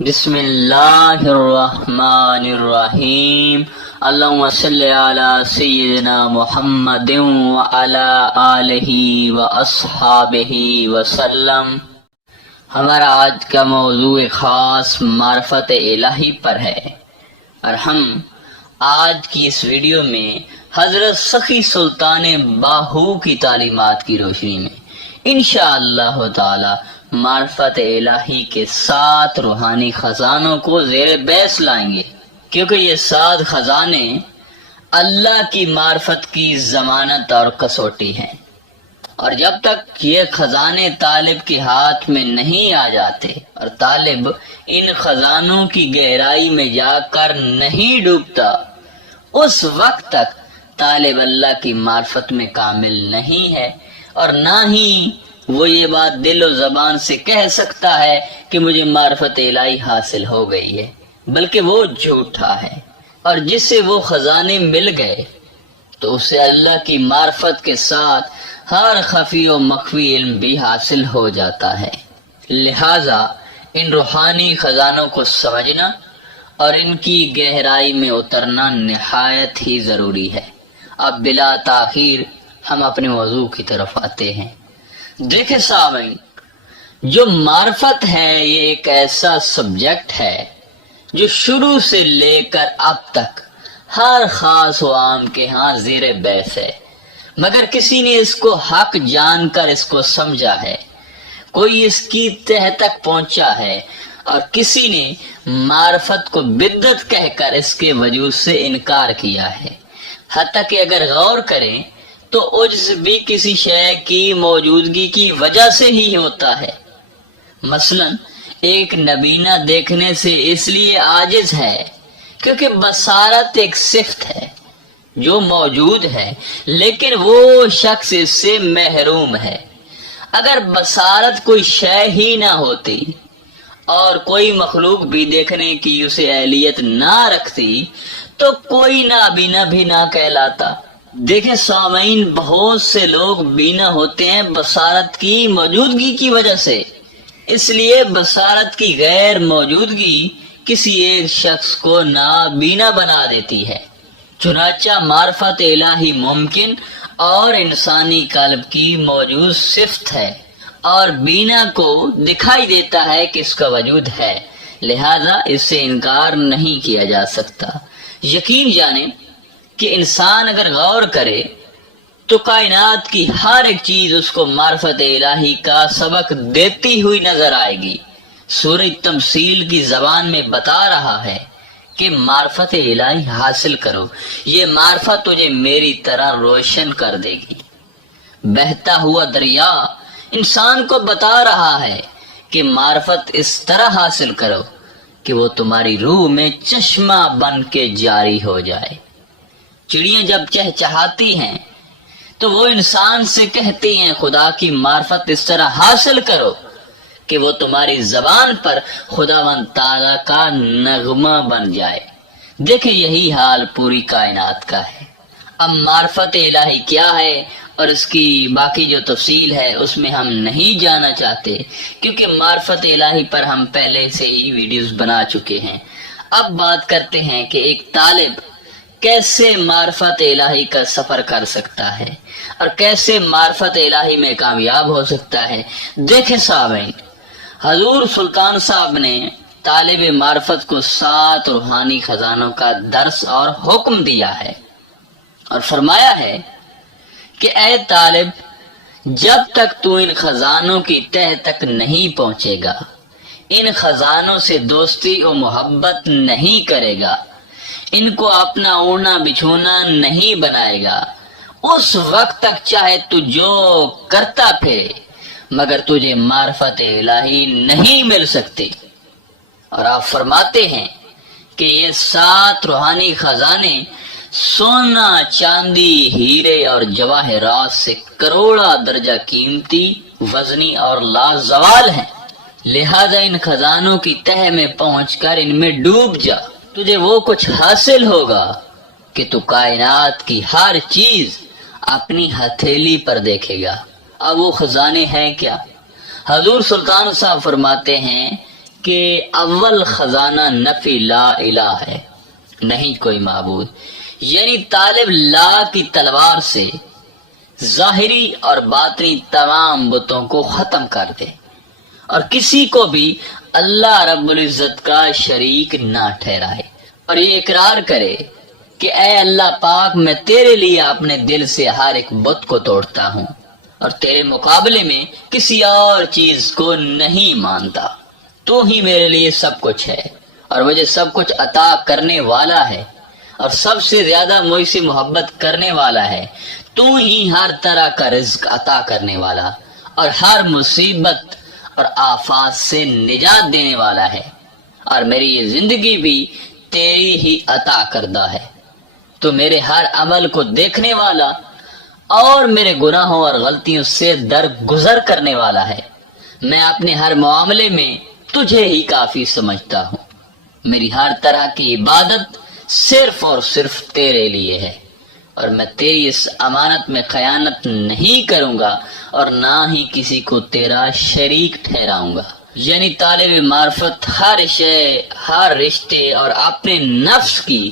بسم اللہ الرحمن الرحیم اللہم صلی علی سیدنا محمد وعلی آلہ واصحابہ وسلم۔ ہمارا آج کا موضوع خاص معرفت الہی پر ہے، اور ہم آج کی اس ویڈیو میں حضرت سخی سلطان باہو کی تعلیمات کی روشنی میں انشاءاللہ تعالی معرفت الہی کے 7 روحانی خزانوں کو زیر بحث لائیں گے، کیونکہ یہ 7 خزانے اللہ کی معرفت کی ضمانت اور کسوٹی ہیں، اور جب تک یہ خزانے طالب کے ہاتھ میں نہیں آ جاتے اور طالب ان خزانوں کی گہرائی میں جا کر نہیں ڈوبتا، اس وقت تک طالب اللہ کی معرفت میں کامل نہیں ہے، اور نہ ہی وہ یہ بات دل و زبان سے کہہ سکتا ہے کہ مجھے معرفت الہی حاصل ہو گئی ہے، بلکہ وہ جھوٹا ہے، اور جس سے وہ خزانے مل گئے تو اسے اللہ کی معرفت کے ساتھ ہر خفی و مخفی علم بھی حاصل ہو جاتا ہے۔ لہذا ان روحانی خزانوں کو سمجھنا اور ان کی گہرائی میں اترنا نہایت ہی ضروری ہے۔ اب بلا تاخیر ہم اپنے موضوع کی طرف آتے ہیں۔ دیکھیں سامعین، جو معرفت ہے یہ ایک ایسا سبجیکٹ ہے جو شروع سے لے کر اب تک ہر خاص و عام کے ہاں زیر بحث ہے، مگر کسی نے اس کو حق جان کر اس کو سمجھا ہے، کوئی اس کی تہ تک پہنچا ہے، اور کسی نے معرفت کو بدعت کہہ کر اس کے وجود سے انکار کیا ہے۔ حتیٰ کہ اگر غور کریں تو عجز بھی کسی شے کی موجودگی کی وجہ سے ہی ہوتا ہے۔ مثلا ایک نبینہ دیکھنے سے اس لیے عاجز ہے کیونکہ بصارت ایک صفت ہے جو موجود ہے، لیکن وہ شخص اس سے محروم ہے۔ اگر بصارت کوئی شے ہی نہ ہوتی اور کوئی مخلوق بھی دیکھنے کی اسے اہلیت نہ رکھتی تو کوئی نابینا بھی نہ کہلاتا۔ دیکھیں سامعین، بہت سے لوگ بینا ہوتے ہیں بصارت کی موجودگی کی وجہ سے، اس لیے بصارت کی غیر موجودگی کسی ایک شخص کو نابینا بنا دیتی ہے۔ چنانچہ معرفت الہی ممکن اور انسانی قلب کی موجود صفت ہے، اور بینا کو دکھائی دیتا ہے کہ اس کا وجود ہے، لہذا اس سے انکار نہیں کیا جا سکتا۔ یقین جانیں کہ انسان اگر غور کرے تو کائنات کی ہر ایک چیز اس کو معرفت الہی کا سبق دیتی ہوئی نظر آئے گی۔ سورہ تمثیل کی زبان میں بتا رہا ہے کہ معرفت الہی حاصل کرو، یہ معرفت تجھے میری طرح روشن کر دے گی۔ بہتا ہوا دریا انسان کو بتا رہا ہے کہ معرفت اس طرح حاصل کرو کہ وہ تمہاری روح میں چشمہ بن کے جاری ہو جائے۔ چڑیاں جب چہچہاتی ہیں تو وہ انسان سے کہتی ہیں خدا کی معرفت اس طرح حاصل کرو کہ وہ تمہاری زبان پر خداوند تعالیٰ کا نغمہ بن جائے۔ دیکھیں یہی حال پوری کائنات کا ہے۔ اب معرفت الہی کیا ہے اور اس کی باقی جو تفصیل ہے اس میں ہم نہیں جانا چاہتے، کیونکہ معرفت الہی پر ہم پہلے سے ہی ویڈیوز بنا چکے ہیں۔ اب بات کرتے ہیں کہ ایک طالب کیسے معرفت الہی کا سفر کر سکتا ہے اور کیسے معرفت الہی میں کامیاب ہو سکتا ہے۔ دیکھیں سامعین، حضور سلطان صاحب نے طالب معرفت کو 7 روحانی خزانوں کا درس اور حکم دیا ہے، اور فرمایا ہے کہ اے طالب، جب تک تو ان خزانوں کی تہ تک نہیں پہنچے گا، ان خزانوں سے دوستی و محبت نہیں کرے گا، ان کو اپنا اوڑھنا بچھونا نہیں بنائے گا، اس وقت تک چاہے تو جو کرتا پھرے مگر تجھے معرفت الہی نہیں مل سکتی۔ اور آپ فرماتے ہیں کہ یہ 7 روحانی خزانے سونا، چاندی، ہیرے اور جواہرات سے کروڑا درجہ قیمتی، وزنی اور لازوال ہیں، لہذا ان خزانوں کی تہ میں پہنچ کر ان میں ڈوب جا، تجھے وہ کچھ حاصل ہوگا کہ تو کائنات کی ہر چیز اپنی ہتھیلی پر دیکھے گا۔ اب وہ خزانے ہیں کیا؟ حضور سلطان صاحب فرماتے ہیں کہ اول خزانہ نفی لا الہ ہے، نہیں کوئی معبود، یعنی طالب لا کی تلوار سے ظاہری اور باطنی تمام بتوں کو ختم کر دے اور کسی کو بھی اللہ رب العزت کا شریک نہ ٹھہرائے، اور یہ اقرار کرے کہ اے اللہ پاک، میں تیرے لیے اپنے دل سے ہر ایک بت کو توڑتا ہوں اور تیرے مقابلے میں کسی اور چیز کو نہیں مانتا، تو ہی میرے لیے سب کچھ ہے اور مجھے سب کچھ عطا کرنے والا ہے اور سب سے زیادہ مجھ سے محبت کرنے والا ہے، تو ہی ہر طرح کا رزق عطا کرنے والا اور ہر مصیبت اور آفات سے نجات دینے والا ہے، اور میری یہ زندگی بھی تیری ہی عطا کردہ ہے، تو میرے ہر عمل کو دیکھنے والا اور میرے گناہوں اور غلطیوں سے درگزر کرنے والا ہے، میں اپنے ہر معاملے میں تجھے ہی کافی سمجھتا ہوں، میری ہر طرح کی عبادت صرف اور صرف تیرے لیے ہے، اور میں تیری اس امانت میں خیانت نہیں کروں گا اور نہ ہی کسی کو تیرا شریک ٹھہراؤں گا۔ یعنی طالب معرفت ہر شے، ہر رشتے اور اپنے نفس کی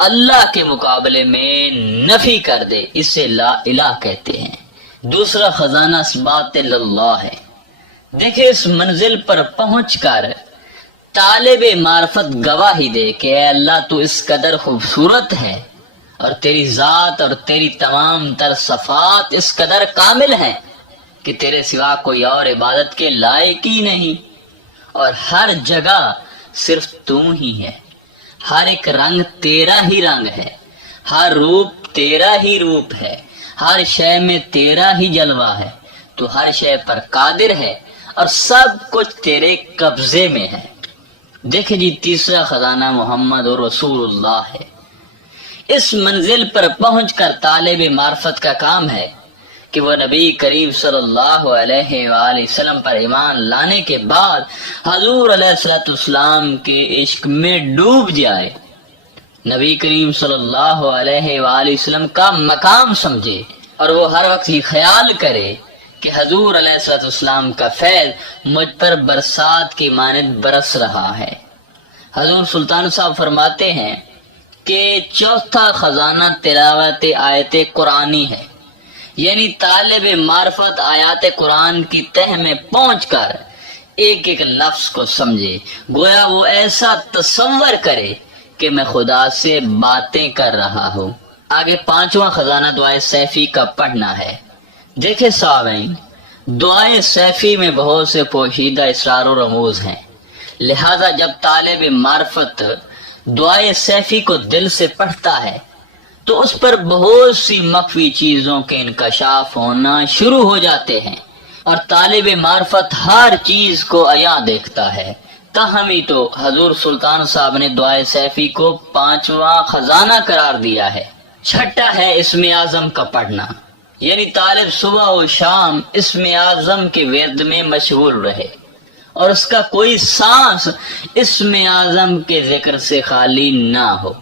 اللہ کے مقابلے میں نفی کر دے، اسے لا الہ کہتے ہیں۔ دوسرا خزانہ اثبات اللہ ہے۔ دیکھیں اس منزل پر پہنچ کر طالب معرفت گواہی دے کہ اے اللہ تو اس قدر خوبصورت ہے اور تیری ذات اور تیری تمام تر صفات اس قدر کامل ہیں کہ تیرے سوا کوئی اور عبادت کے لائق ہی نہیں، اور ہر جگہ صرف تو ہی ہے، ہر ایک رنگ تیرا ہی رنگ ہے، ہر روپ تیرا ہی روپ ہے، ہر شے میں تیرا ہی جلوہ ہے، تو ہر شے پر قادر ہے اور سب کچھ تیرے قبضے میں ہے۔ دیکھیں جی تیسرا خزانہ محمد رسول اللہ ہے۔ اس منزل پر پہنچ کر طالب معرفت کا کام ہے کہ وہ نبی کریم صلی اللہ علیہ وآلہ وسلم پر ایمان لانے کے بعد حضور علیہ السلام کے عشق میں ڈوب جائے، نبی کریم صلی اللہ علیہ وآلہ وسلم کا مقام سمجھے، اور وہ ہر وقت یہ خیال کرے کہ حضور علیہ السلام کا فیض مجھ پر برسات کی مانند برس رہا ہے۔ حضور سلطان صاحب فرماتے ہیں کہ چوتھا خزانہ تلاوت آیت قرآنی ہے، یعنی طالب معرفت آیات قرآن کی تہ میں پہنچ کر ایک ایک لفظ کو سمجھے، گویا وہ ایسا تصور کرے کہ میں خدا سے باتیں کر رہا ہوں۔ آگے پانچواں خزانہ دعائے سیفی کا پڑھنا ہے۔ دیکھیں سامعین، دعائے سیفی میں بہت سے پوشیدہ اسرار و رموز ہیں، لہذا جب طالب معرفت دعائے سیفی کو دل سے پڑھتا ہے تو اس پر بہت سی مخفی چیزوں کے انکشاف ہونا شروع ہو جاتے ہیں، اور طالب معرفت ہر چیز کو عیاں دیکھتا ہے۔ تاہم ہی تو حضور سلطان صاحب نے دعائے سیفی کو پانچواں خزانہ قرار دیا ہے۔ چھٹا ہے اسم اعظم کا پڑھنا، یعنی طالب صبح و شام اسم اعظم کے ورد میں مشغول رہے اور اس کا کوئی سانس اسم اعظم کے ذکر سے خالی نہ ہو۔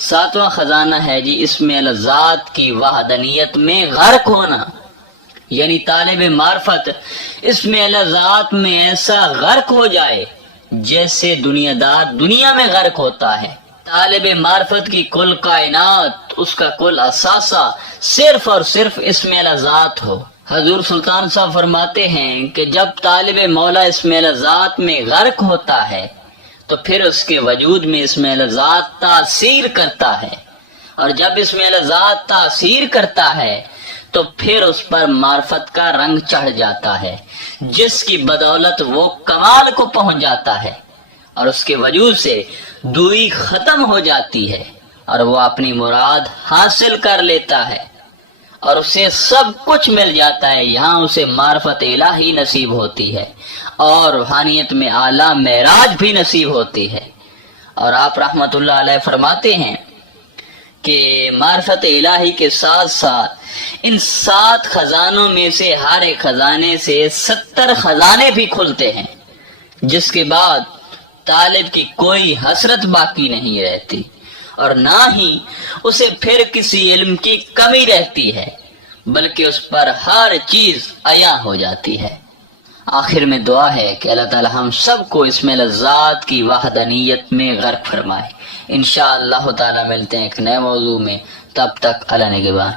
ساتواں خزانہ ہے جی اسم الذات کی وحدانیت میں غرق ہونا، یعنی طالب معرفت اسم الذات میں ایسا غرق ہو جائے جیسے دنیا دار دنیا میں غرق ہوتا ہے۔ طالب معرفت کی کل کائنات، اس کا کل اثاثہ صرف اور صرف اسم الذات ہو۔ حضور سلطان صاحب فرماتے ہیں کہ جب طالب مولا اسم الذات میں غرق ہوتا ہے تو پھر اس کے وجود میں اسم الذات تاثیر کرتا ہے، اور جب اسم الذات تاثیر کرتا ہے تو پھر اس پر معرفت کا رنگ چڑھ جاتا ہے، جس کی بدولت وہ کمال کو پہنچ جاتا ہے اور اس کے وجود سے دوئی ختم ہو جاتی ہے اور وہ اپنی مراد حاصل کر لیتا ہے اور اسے سب کچھ مل جاتا ہے۔ یہاں اسے معرفت الہی نصیب ہوتی ہے اور روحانیت میں اعلیٰ معراج بھی نصیب ہوتی ہے۔ اور آپ رحمت اللہ علیہ فرماتے ہیں کہ معرفت الہی کے ساتھ ساتھ ان 7 خزانوں میں سے ہر ایک خزانے سے 70 خزانے بھی کھلتے ہیں، جس کے بعد طالب کی کوئی حسرت باقی نہیں رہتی اور نہ ہی اسے پھر کسی علم کی کمی رہتی ہے، بلکہ اس پر ہر چیز عیاں ہو جاتی ہے۔ آخر میں دعا ہے کہ اللہ تعالی ہم سب کو اس میں لذات کی وحدانیت میں غرق فرمائے۔ انشاءاللہ تعالی ملتے ہیں ایک نئے موضوع میں، تب تک اللہ نگہبان۔